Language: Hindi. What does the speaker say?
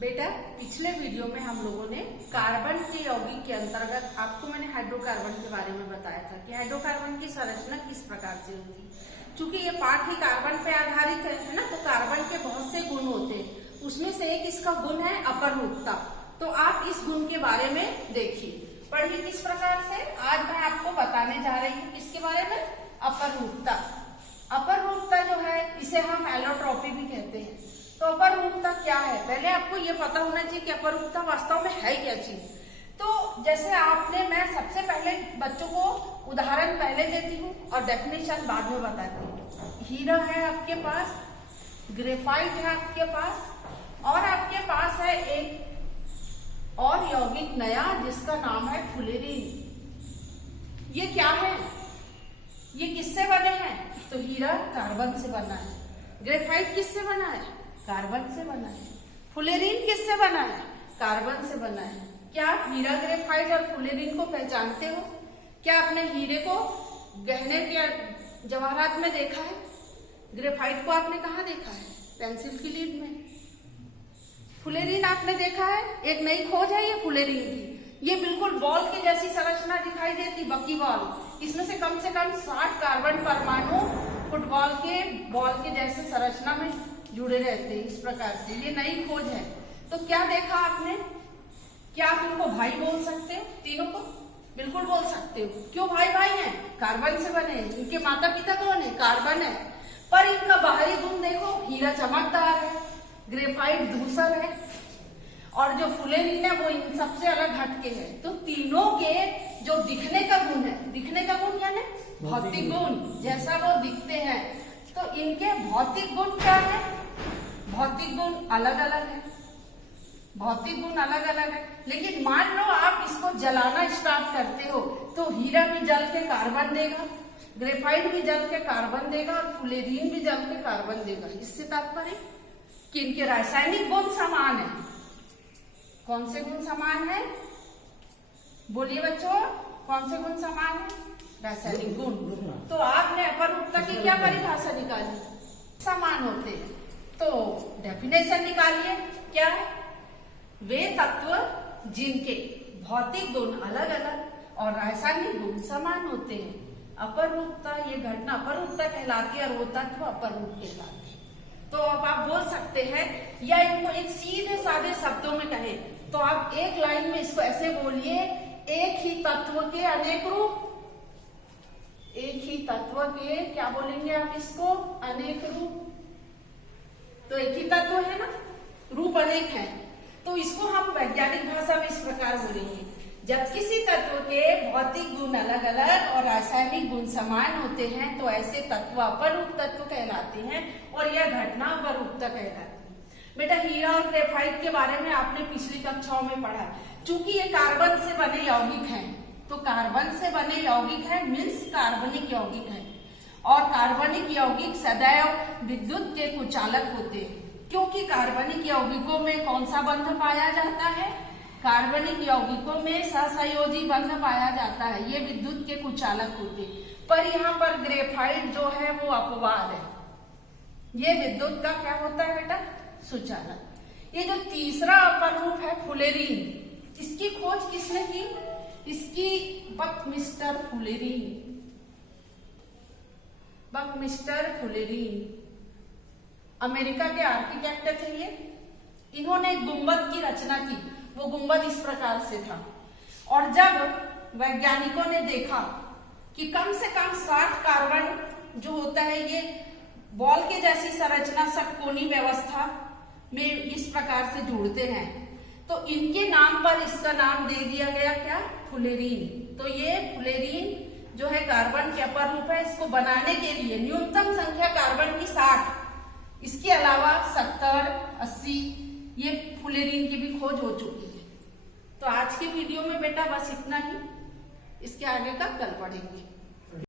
बेटा पिछले वीडियो में हम लोगों ने कार्बन के यौगिक के अंतर्गत आपको मैंने हाइड्रोकार्बन के बारे में बताया था कि हाइड्रोकार्बन की संरचना किस प्रकार से होगी। क्योंकि ये पाठ ही कार्बन पे आधारित है ना, तो कार्बन के बहुत से गुण होते हैं, उसमें से एक इसका गुण है अपरूपता। तो आप इस गुण के बारे में देखिए, पढ़िए किस प्रकार से। आज मैं आपको बताने जा रही हूँ किसके बारे में, अपरूपता। अपरूपता जो है इसे हम एलोट्रॉपी भी कहते हैं। तो अपरूपता क्या है, पहले आपको ये पता होना चाहिए कि अपरूपता वास्तव में है क्या चीज। तो जैसे मैं सबसे पहले बच्चों को उदाहरण पहले देती हूँ और डेफिनेशन बाद में बताती हूँ। हीरा है आपके पास, ग्रेफाइट है आपके पास, और आपके पास है एक और यौगिक नया जिसका नाम है फुलेरीन। ये क्या है, ये किससे बने हैं, तो हीरा कार्बन से बना है, ग्रेफाइट किससे बना है, कार्बन से बना है, फुलेरीन किससे बना है, कार्बन से बना है। क्या आप हीरा, ग्रेफाइट और फुलेरीन को पहचानते हो? क्या आपने हीरे को गहने के जवाहरात में देखा है? ग्रेफाइट को आपने कहाँ देखा है, पेंसिल की लीड में। फुलेरीन आपने देखा है, एक नई खोज है ये फुलेरीन की। ये बिल्कुल बॉल की जैसी संरचना दिखाई देती, बकी बॉल। इसमें से कम 60 कार्बन परमाणु फुटबॉल के बॉल के जैसे संरचना में जुड़े रहते हैं। इस प्रकार से ये नई खोज है। तो क्या देखा आपने? क्या आप इनको भाई बोल सकते हो? तीनों को बिल्कुल बोल सकते हो। क्यों भाई भाई हैं? कार्बन से बने हैं। इनके माता पिता कौन है? कार्बन है। पर इनका बाहरी गुण देखो, हीरा चमकदार है, ग्रेफाइट धूसर है, और जो फुलेरीन है वो इन सबसे अलग हटके है। तो तीनों के जो दिखने का गुण है, दिखने का गुण यानी भौतिक गुण, जैसा वो दिखते हैं, तो इनके भौतिक गुण क्या है? भौतिक गुण अलग अलग है, भौतिक गुण अलग अलग है। लेकिन मान लो आप इसको जलाना स्टार्ट करते हो तो हीरा भी जल के कार्बन देगा, ग्रेफाइट भी जल के कार्बन देगा, और फुलेरीन भी जल के कार्बन देगा। इससे तात्पर्य कि इनके रासायनिक गुण समान है। कौन से गुण समान है, बोलिए बच्चों, कौन से गुण समान है? रासायनिक गुण। तो आपने अपरूपता की क्या परिभाषा निकाली? समान होते हैं। तो डेफिनेशन निकालिए, क्या है? वे तत्व जिनके भौतिक गुण अलग अलग और रासायनिक गुण समान होते हैं। अपरूपता, ये घटना अपरूपता कहलाती है और वो तत्व अपरूप कहलाते हैं। तो अब आप बोल सकते हैं, या इनको एक सीधे साधे शब्दों में कहें तो आप एक लाइन में इसको ऐसे बोलिए, एक ही तत्व के अनेक रूप। एक ही तत्व के क्या बोलेंगे आप इसको? अनेक रूप। तो एक ही तत्व है ना, रूप अनेक है, तो इसको हम वैज्ञानिक भाषा में इस प्रकार बोलेंगे, जब किसी तत्व के भौतिक गुण अलग अलग और रासायनिक गुण समान होते हैं तो ऐसे तत्व अपरूप तत्व कहलाते हैं, और यह घटना अपरूपता कहलाती है। बेटा हीरा और ग्रेफाइट के बारे में आपने पिछली कक्षाओं में पढ़ा। चूंकि ये कार्बन से बने यौगिक हैं, तो कार्बन से बने यौगिक है मीन्स कार्बनिक यौगिक है, और कार्बनिक यौगिक सदैव विद्युत के कुचालक होते हैं। क्योंकि कार्बनिक यौगिकों में कौन सा बंध पाया जाता है? कार्बनिक यौगिकों में सहसंयोजी बंध पाया जाता है, ये विद्युत के कुचालक होते हैं। पर यहाँ पर ग्रेफाइट जो है वो अपवाद है, ये विद्युत का क्या होता है बेटा? सुचालक। ये जो तीसरा अपरूप है फुलेरीन, इसकी खोज किसने की? इसकी बकमिस्टर फुलेरीन। बकमिस्टर फुलेरीन अमेरिका के आर्किटेक्ट थे ये। इन्होंने एक गुंबद की रचना की। वो गुंबद इस प्रकार से था, और जब वैज्ञानिकों ने देखा कि कम से कम 60 कार्बन जो होता है ये बॉल के जैसी संरचना षटकोणीय व्यवस्था में इस प्रकार से जुड़ते हैं, तो इनके नाम पर इसका नाम दे दिया गया क्या? फुलेरीन। तो ये फुलेरीन जो है कार्बन के अपरूप है। इसको बनाने के लिए न्यूनतम संख्या कार्बन की 60, इसके अलावा 70, 80 ये फुलेरीन की भी खोज हो चुकी है। तो आज के वीडियो में बेटा बस इतना ही, इसके आगे का कल पढ़ेंगे।